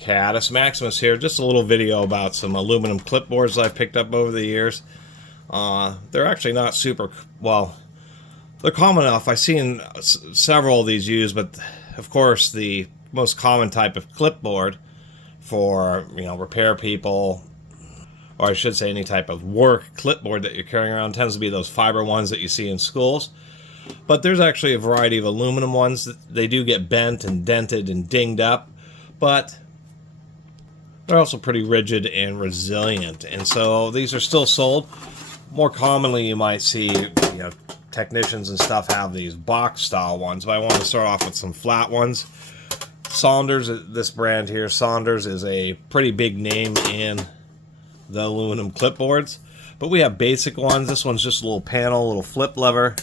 Catus, Maximus here. Just a little video about some aluminum clipboards I've picked up over the years. They're actually not super, well, they're common enough. I've seen several of these used, but of course the most common type of clipboard for, repair people, or I should say any type of work clipboard that you're carrying around, tends to be those fiber ones that you see in schools. But there's actually a variety of aluminum ones. They do get bent and dented and dinged up, but they're also pretty rigid and resilient. And so these are still sold. More commonly, you might see, technicians and stuff have these box style ones, but I want to start off with some flat ones. Saunders, this brand here, Saunders, is a pretty big name in the aluminum clipboards. But we have basic ones. This one's just a little panel, a little flip lever.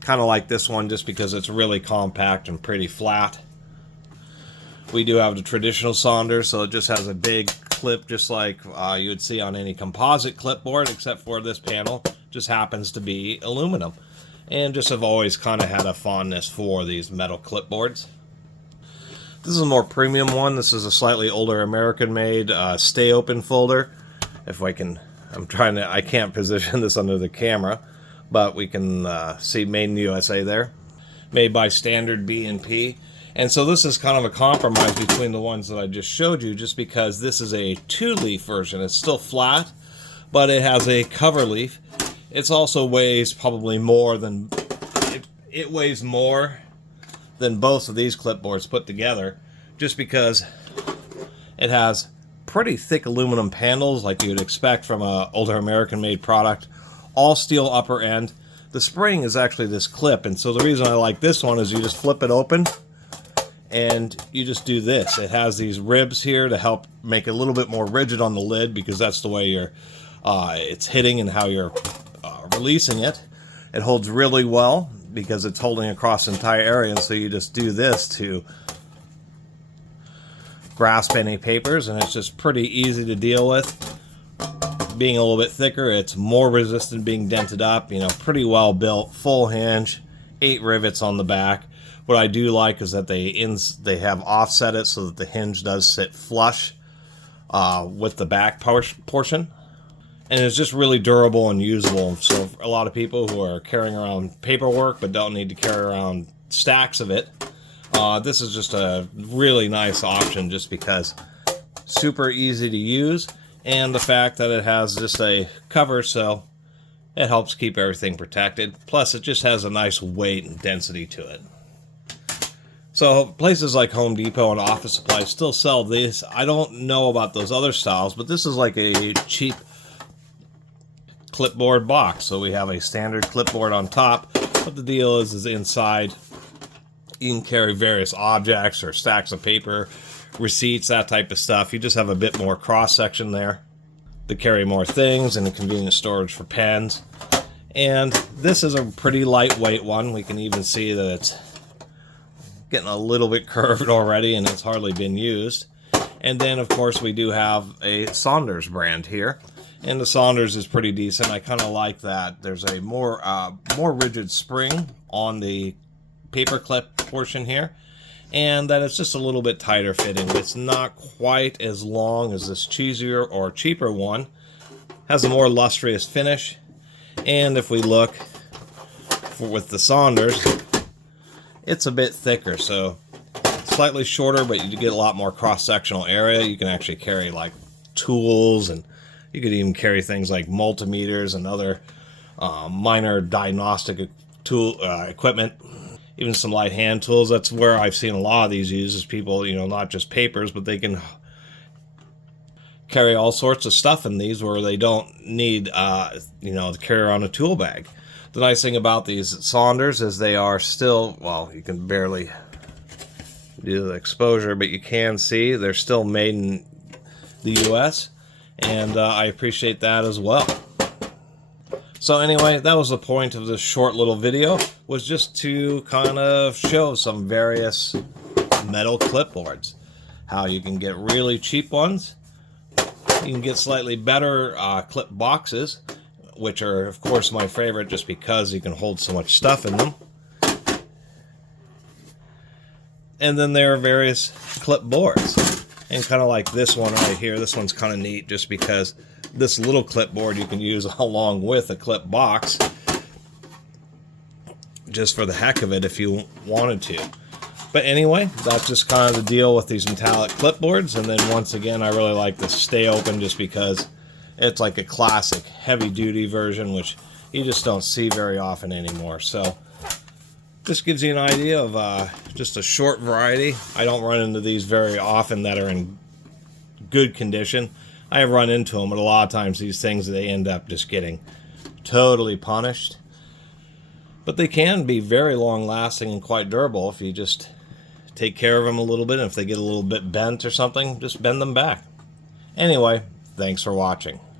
Kind of like this one just because it's really compact and pretty flat. We do have the traditional Saunders, so it just has a big clip just like you would see on any composite clipboard, except for this panel just happens to be aluminum. And just have always kind of had a fondness for these metal clipboards. This is a more premium one. This is a slightly older American-made stay open folder. If I can, I can't position this under the camera, but we can see made in the USA there. Made by Standard B&P. And so this is kind of a compromise between the ones that I just showed you, just because this is a 2-leaf version. It's still flat, but it has a cover leaf. It also weighs probably more than, it weighs more than both of these clipboards put together, just because it has pretty thick aluminum panels like you would expect from an older American-made product. All steel upper end. The spring is actually this clip, and so the reason I like this one is you just flip it open and you just do this. It has these ribs here to help make it a little bit more rigid on the lid, because that's the way it's hitting and how you're releasing it. It holds really well because it's holding across the entire area, and so you just do this to grasp any papers, and it's just pretty easy to deal with. Being a little bit thicker, it's more resistant being dented up. Pretty well built, full hinge, 8 rivets on the back. What I do like is that they have offset it so that the hinge does sit flush with the back portion. And it's just really durable and usable. So for a lot of people who are carrying around paperwork but don't need to carry around stacks of it, this is just a really nice option, just because super easy to use, and the fact that it has just a cover, so it helps keep everything protected. Plus it just has a nice weight and density to it. So places like Home Depot and Office Supply still sell these. I don't know about those other styles, but this is like a cheap clipboard box. So we have a standard clipboard on top, but the deal is inside you can carry various objects or stacks of paper, receipts, that type of stuff. You just have a bit more cross section there to carry more things, and a convenient storage for pens. And this is a pretty lightweight one. We can even see that it's getting a little bit curved already, and it's hardly been used. And then of course we do have a Saunders brand here, and the Saunders is pretty decent. I kind of like that there's a more rigid spring on the paper clip portion here, and that it's just a little bit tighter fitting. It's not quite as long as this cheesier or cheaper one. Has a more lustrous finish, and if we look with the Saunders, it's a bit thicker, so slightly shorter, but you get a lot more cross-sectional area. You can actually carry like tools, and you could even carry things like multimeters and other minor diagnostic tool equipment, even some light hand tools. That's where I've seen a lot of these used, is people, not just papers, but they can carry all sorts of stuff in these where they don't need, to carry around a tool bag. The nice thing about these Saunders is they are still, well, you can barely do the exposure, but you can see they're still made in the US, and I appreciate that as well. So anyway, that was the point of this short little video, was just to kind of show some various metal clipboards. How you can get really cheap ones, you can get slightly better clip boxes, which are of course my favorite just because you can hold so much stuff in them. And then there are various clipboards. And kind of like this one right here. This one's kind of neat just because this little clipboard you can use along with a clip box just for the heck of it if you wanted to. But anyway, that's just kind of the deal with these metallic clipboards. And then once again, I really like the Stay Open just because it's like a classic heavy-duty version, which you just don't see very often anymore. So this gives you an idea of just a short variety. I don't run into these very often that are in good condition. I have run into them, but a lot of times these things, they end up just getting totally punished. But they can be very long-lasting and quite durable if you just take care of them a little bit. And if they get a little bit bent or something, just bend them back. Anyway, thanks for watching.